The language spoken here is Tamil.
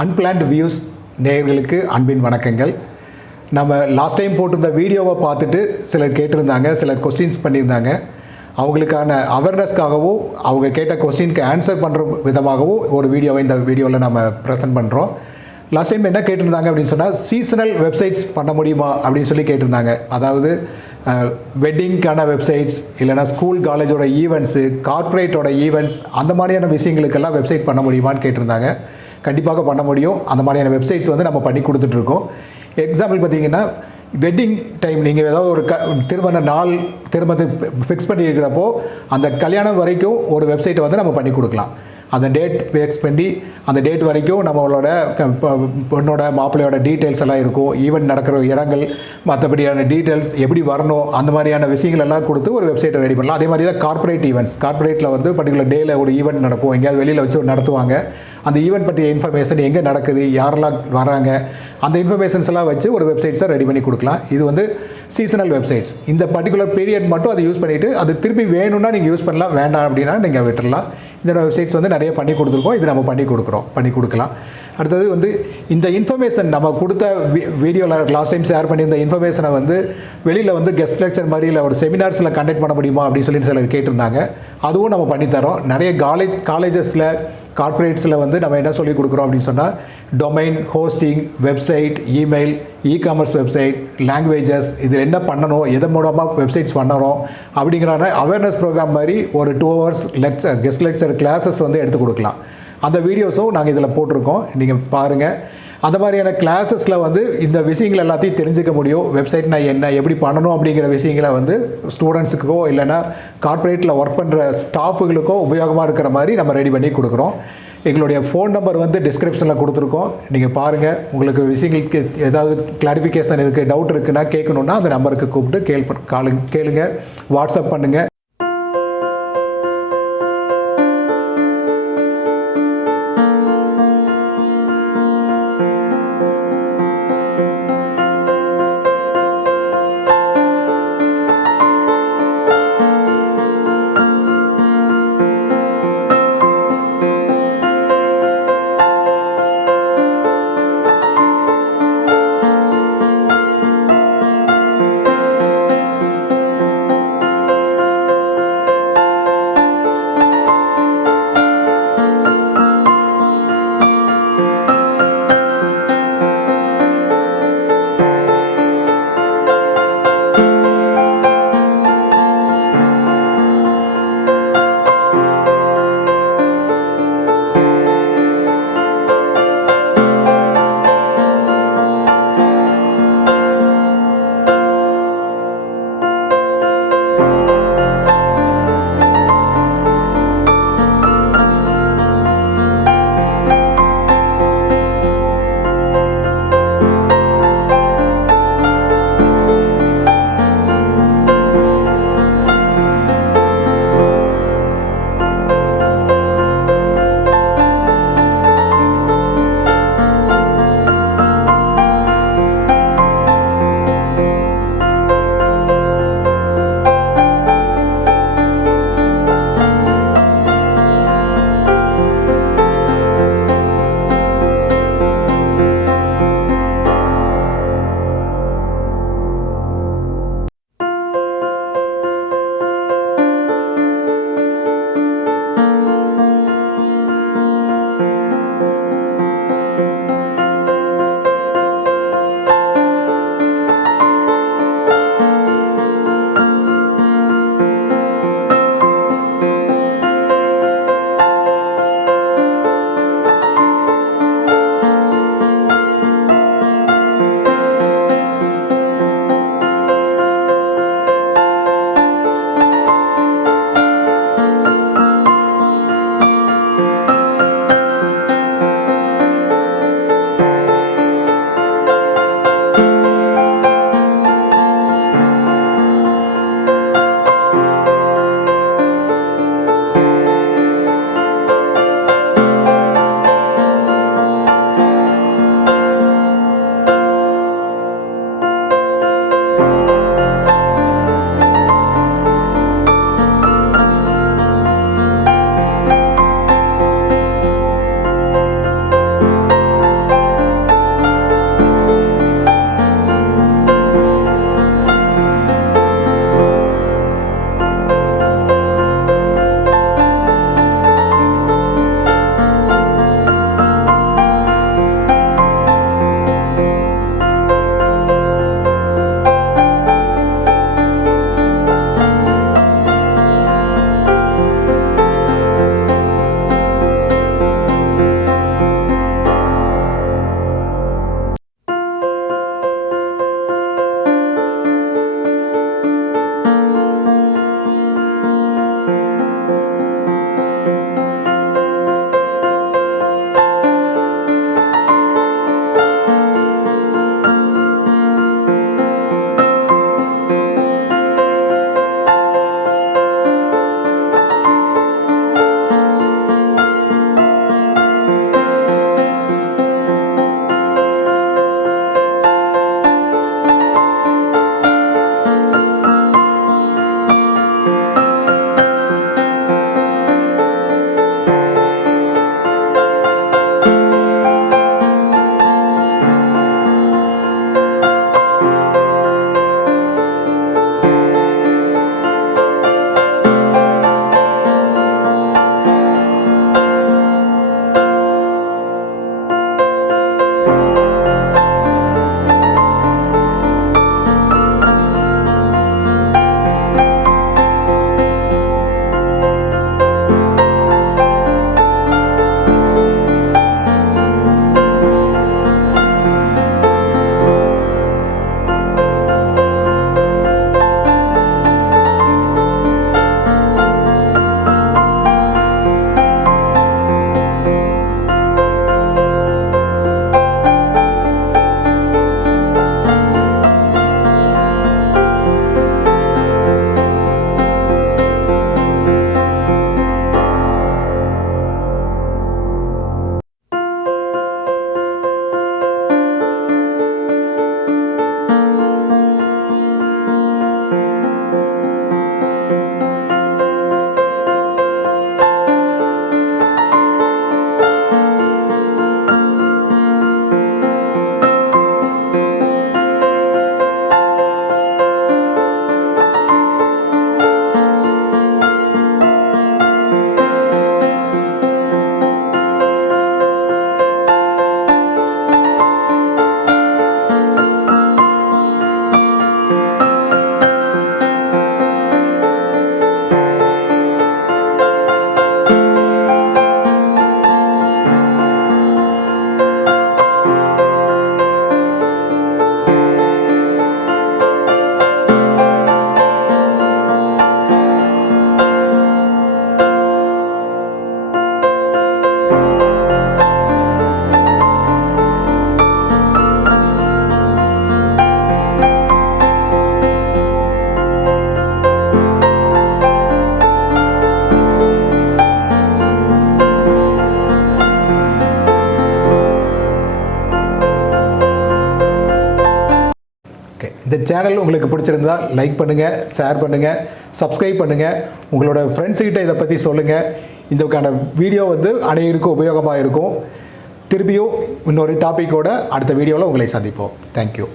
அன்பிளான்ட் வியூஸ் நேயர்களுக்கு அன்பின் வணக்கங்கள். நம்ம லாஸ்ட் டைம் போட்டிருந்த வீடியோவை பார்த்துட்டு சிலர் கேட்டிருந்தாங்க, சிலர் கொஸ்டின்ஸ் பண்ணியிருந்தாங்க. அவங்களுக்கான அவேர்னஸ்க்காகவும் அவங்க கேட்ட கொஸ்டினுக்கு ஆன்சர் பண்ணுற விதமாகவும் ஒரு வீடியோவை இந்த வீடியோவில் நம்ம ப்ரெசென்ட் பண்ணுறோம். லாஸ்ட் டைம் என்ன கேட்டிருந்தாங்க அப்படின்னு சொன்னால், சீசனல் வெப்சைட்ஸ் பண்ண முடியுமா அப்படின்னு சொல்லி கேட்டிருந்தாங்க. அதாவது வெட்டிங்க்கான வெப்சைட்ஸ், இல்லைனா ஸ்கூல் காலேஜோட ஈவெண்ட்ஸு, கார்ப்பரேட்டோட ஈவெண்ட்ஸ், அந்த மாதிரியான விஷயங்களுக்கெல்லாம் வெப்சைட் பண்ண முடியுமான்னு கேட்டிருந்தாங்க. கண்டிப்பாக பண்ண முடியும். அந்த மாதிரியான வெப்சைட்ஸ் வந்து நம்ம பண்ணி கொடுத்துட்ருக்கோம். எக்ஸாம்பிள் பார்த்தீங்கன்னா, வெட்டிங் டைம் நீங்கள் ஏதாவது ஒரு திருமண நாள் திருமணத்தை ஃபிக்ஸ் பண்ணியிருக்கிறப்போ அந்த கல்யாணம் வரைக்கும் ஒரு வெப்சைட்டை வந்து நம்ம பண்ணி கொடுக்கலாம். அந்த டேட் ஃபிக்ஸ் பண்ணி அந்த டேட் வரைக்கும் நம்மளோட பொண்ணோட மாப்பிள்ளையோட டீட்டெயில்ஸ் எல்லாம் இருக்கும். ஈவெண்ட் நடக்கிற இடங்கள், மற்றபடியான டீட்டெயில்ஸ், எப்படி வரணும், அந்த மாதிரியான விஷயங்கள் எல்லாம் கொடுத்து ஒரு வெப்சைட்டை ரெடி பண்ணலாம். அதே மாதிரி தான் கார்ப்பரேட் ஈவெண்ட்ஸ். கார்ப்பரேட்டில் வந்து பர்டிகுலர் டேயில் ஒரு ஈவெண்ட் நடக்கும், எங்கேயாவது வெளியில் வச்சு நடத்துவாங்க. அந்த ஈவெண்ட் பற்றிய இன்ஃபர்மேஷன் எங்கே நடக்குது, யாரெல்லாம் வராங்க, அந்த இன்ஃபர்மேஷன்ஸ் எல்லாம் வச்சு ஒரு வெப்சைட்ஸை ரெடி பண்ணி கொடுக்கலாம். இது வந்து சீசனல் வெப்சைட்ஸ். இந்த பர்டிகுலர் பீரியட் மட்டும் அதை யூஸ் பண்ணிவிட்டு அது திருப்பி வேணும்னா நீங்கள் யூஸ் பண்ணலாம், வேண்டாம் அப்படின்னா நீங்கள் விட்டுடலாம். இந்த வெப்சைட்ஸ் வந்து நிறைய பண்ணி கொடுத்துருக்கோம். இது நம்ம பண்ணி கொடுக்கலாம். அடுத்தது வந்து இந்த இன்ஃபர்மேஷன் நம்ம கொடுத்த வீடியோவில் லாஸ்ட் டைம் ஷேர் பண்ணி இந்த இன்ஃபர்மேஷனை வந்து வெளியில் வந்து கெஸ்ட் லெக்சர் மாதிரி இல்லை ஒரு செமினார்ஸில் கண்டக்ட் பண்ண முடியுமா அப்படின்னு சொல்லி சிலர் கேட்டிருந்தாங்க. அதுவும் நம்ம பண்ணித்தரோம். நிறைய காலேஜஸில் கார்ப்பரேட்ஸில் வந்து நம்ம என்ன சொல்லி கொடுக்குறோம் அப்படின்னு சொன்னால், domain, hosting, website, email, e-commerce website, languages, இதில் என்ன பண்ணணும், எதன் மூலமாக வெப்சைட்ஸ் பண்ணணும் அப்படிங்கிற அவேர்னஸ் ப்ரோக்ராம் மாதிரி ஒரு 2 hours கெஸ்ட் லெக்சர் கிளாஸஸ் வந்து எடுத்து கொடுக்கலாம். அந்த வீடியோஸும் நாங்கள் இதில் போட்டிருக்கோம், நீங்கள் பாருங்கள். அந்த மாதிரியான கிளாஸஸில் வந்து இந்த விஷயங்கள் எல்லாத்தையும் தெரிஞ்சுக்க முடியும். வெப்சைட்னா என்ன, எப்படி பண்ணணும் அப்படிங்கிற விஷயங்களை வந்து ஸ்டூடெண்ட்ஸுக்கோ இல்லைனா கார்ப்பரேட்டில் ஒர்க் பண்ணுற ஸ்டாஃபுகளுக்கோ உபயோகமாக இருக்கிற மாதிரி நம்ம ரெடி பண்ணி கொடுக்குறோம். எங்களுடைய ஃபோன் நம்பர் வந்து டிஸ்கிரிப்ஷனில் கொடுத்துருக்கோம், நீங்கள் பாருங்கள். உங்களுக்கு விஷயங்களுக்கு ஏதாவது கிளாரிஃபிகேஷன் இருக்குது, டவுட் இருக்குன்னா கேட்கணுன்னா அந்த நம்பருக்கு கூப்பிட்டு கேளுங்க, வாட்ஸ்அப் பண்ணுங்கள். சேனல் உங்களுக்கு பிடிச்சிருந்தா லைக் பண்ணுங்கள், ஷேர் பண்ணுங்கள், சப்ஸ்கிரைப் பண்ணுங்கள், உங்களோட ஃப்ரெண்ட்ஸுக்கிட்ட இதை பற்றி சொல்லுங்கள். இதுக்கான வீடியோ அனைவருக்கும் உபயோகமாக இருக்கும். திருப்பியும் இன்னொரு டாப்பிக்கோட அடுத்த வீடியோவில் உங்களை சந்திப்போம். தேங்க்யூ.